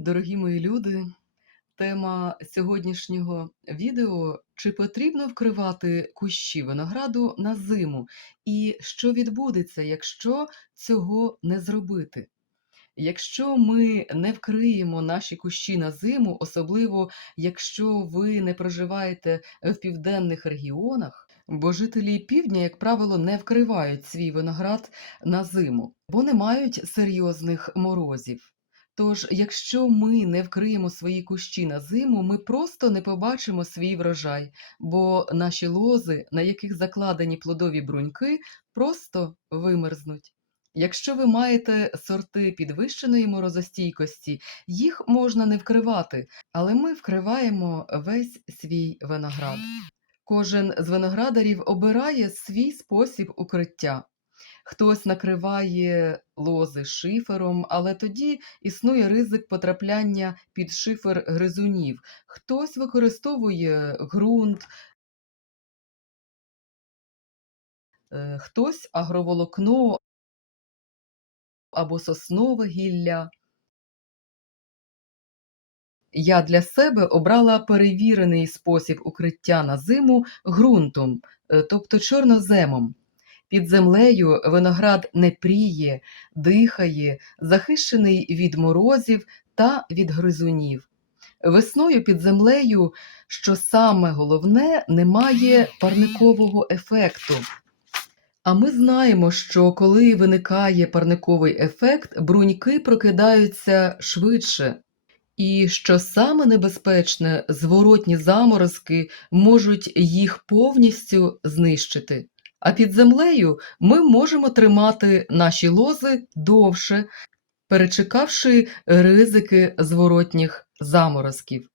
дорогі мої люди. Тема сьогоднішнього відео чи потрібно вкривати кущі винограду на зиму, і що відбудеться, якщо цього не зробити? Якщо ми не вкриємо наші кущі на зиму, особливо якщо ви не проживаєте в південних регіонах, бо жителі півдня, як правило, не вкривають свій виноград на зиму, бо не мають серйозних морозів. Тож, якщо ми не вкриємо свої кущі на зиму, ми просто не побачимо свій врожай, бо наші лози, на яких закладені плодові бруньки, просто вимерзнуть. Якщо ви маєте сорти підвищеної морозостійкості, їх можна не вкривати, але ми вкриваємо весь свій виноград. Кожен з виноградарів обирає свій спосіб укриття. Хтось накриває лози шифером, але тоді існує ризик потрапляння під шифер гризунів. Хтось використовує ґрунт, е, хтось агроволокно або соснове гілля. Я для себе обрала перевірений спосіб укриття на зиму ґрунтом, е, тобто чорноземом. Під землею виноград не пріє, дихає, захищений від морозів та від гризунів. Весною під землею, що саме головне, немає парникового ефекту. А ми знаємо, що коли виникає парниковий ефект, бруньки прокидаються швидше. І що саме небезпечне, зворотні заморозки можуть їх повністю знищити. А під землею ми можемо тримати наші лози довше, перечекавши ризики зворотніх заморозків.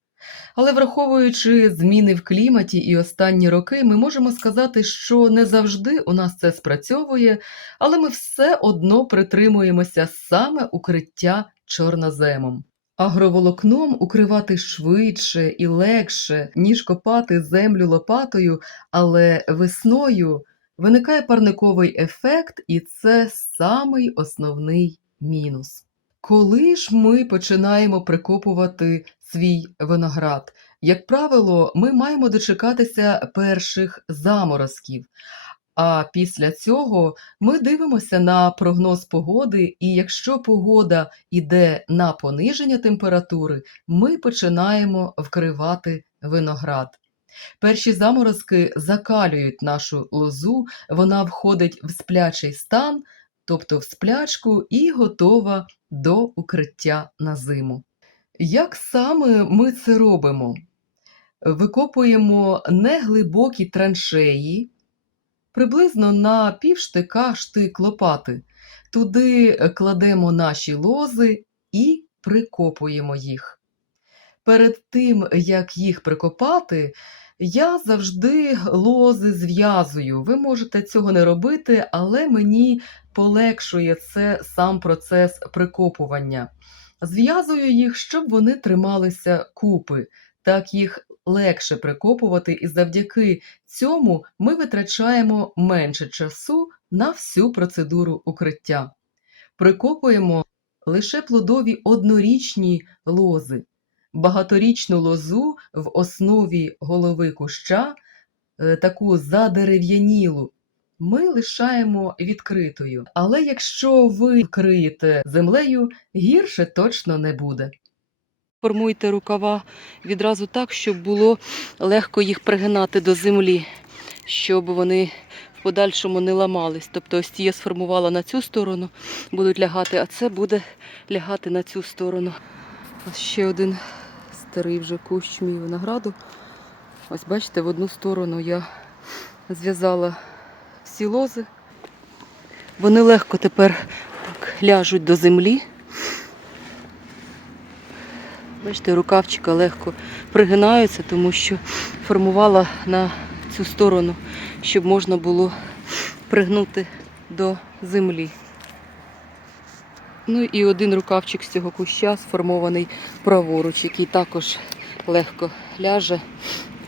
Але враховуючи зміни в кліматі і останні роки, ми можемо сказати, що не завжди у нас це спрацьовує, але ми все одно притримуємося саме укриття чорноземом. Агроволокном укривати швидше і легше, ніж копати землю лопатою, але весною виникає парниковий ефект, і це самий основний мінус. Коли ж ми починаємо прикопувати свій виноград? Як правило, ми маємо дочекатися перших заморозків. А після цього ми дивимося на прогноз погоди, і якщо погода йде на пониження температури, ми починаємо вкривати виноград. Перші заморозки закалюють нашу лозу, вона входить в сплячий стан, тобто в сплячку, і готова до укриття на зиму. Як саме ми це робимо? Викопуємо неглибокі траншеї, приблизно на півштика штик лопати. Туди кладемо наші лози і прикопуємо їх. Перед тим, як їх прикопати, я завжди лози зв'язую. Ви можете цього не робити, але мені полегшує це сам процес прикопування. Зв'язую їх, щоб вони трималися купи, так їх легше прикопувати, і завдяки цьому ми витрачаємо менше часу на всю процедуру укриття. Прикопуємо лише плодові однорічні лози. Багаторічну лозу в основі голови куща, е, таку задерев'янілу, ми лишаємо відкритою. Але якщо ви вкриєте землею, гірше точно не буде. Формуйте рукава відразу так, щоб було легко їх пригинати до землі, щоб вони в подальшому не ламались. Тобто ось ті я сформувала на цю сторону, будуть лягати, а це буде лягати на цю сторону. Ось ще один старий вже кущ мій винограду. Ось бачите, в одну сторону я зв'язала всі лози. Вони легко тепер так ляжуть до землі. Бачите, рукавчика легко пригинаються, тому що формувала на цю сторону, щоб можна було пригнути до землі. Ну і один рукавчик з цього куща сформований праворуч, який також легко ляже,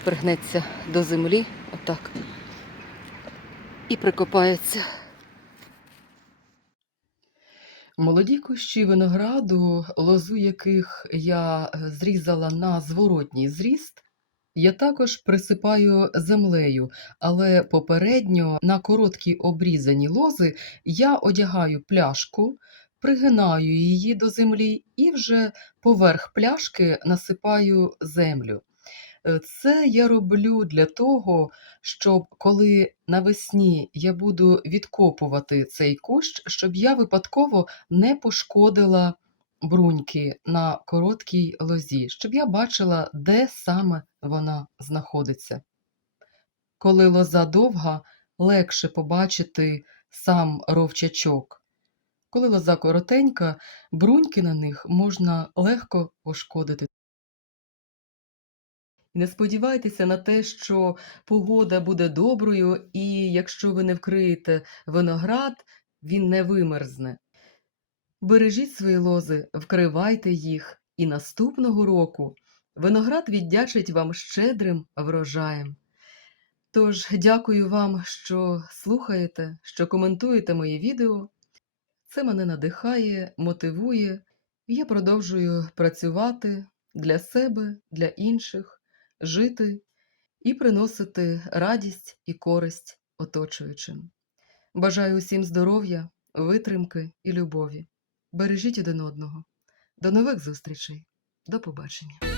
пригнеться до землі, отак, і прикопається. Молоді кущі винограду, лозу яких я е, зрізала на зворотній зріст, я також присипаю землею, але попередньо на короткі обрізані лози я одягаю пляшку, пригинаю її до землі і вже поверх пляшки насипаю землю. Е, Це я роблю для того, щоб коли навесні я буду відкопувати цей кущ, щоб я випадково не пошкодила бруньки на короткій лозі, щоб я бачила, де саме вона знаходиться. Коли лоза довга, легше побачити сам ровчачок. Коли лоза коротенька, бруньки на них можна легко пошкодити. Не сподівайтеся на те, що погода буде доброю, і якщо ви не вкриєте виноград, він не вимерзне. Бережіть свої лози, вкривайте їх, і наступного року виноград віддячить вам щедрим врожаєм. Тож дякую вам, що слухаєте, що коментуєте мої відео. Це мене надихає, мотивує, я продовжую працювати для себе, для інших, жити і приносити радість і користь оточуючим. Бажаю усім здоров'я, витримки і любові. Бережіть один одного. До нових зустрічей. До побачення.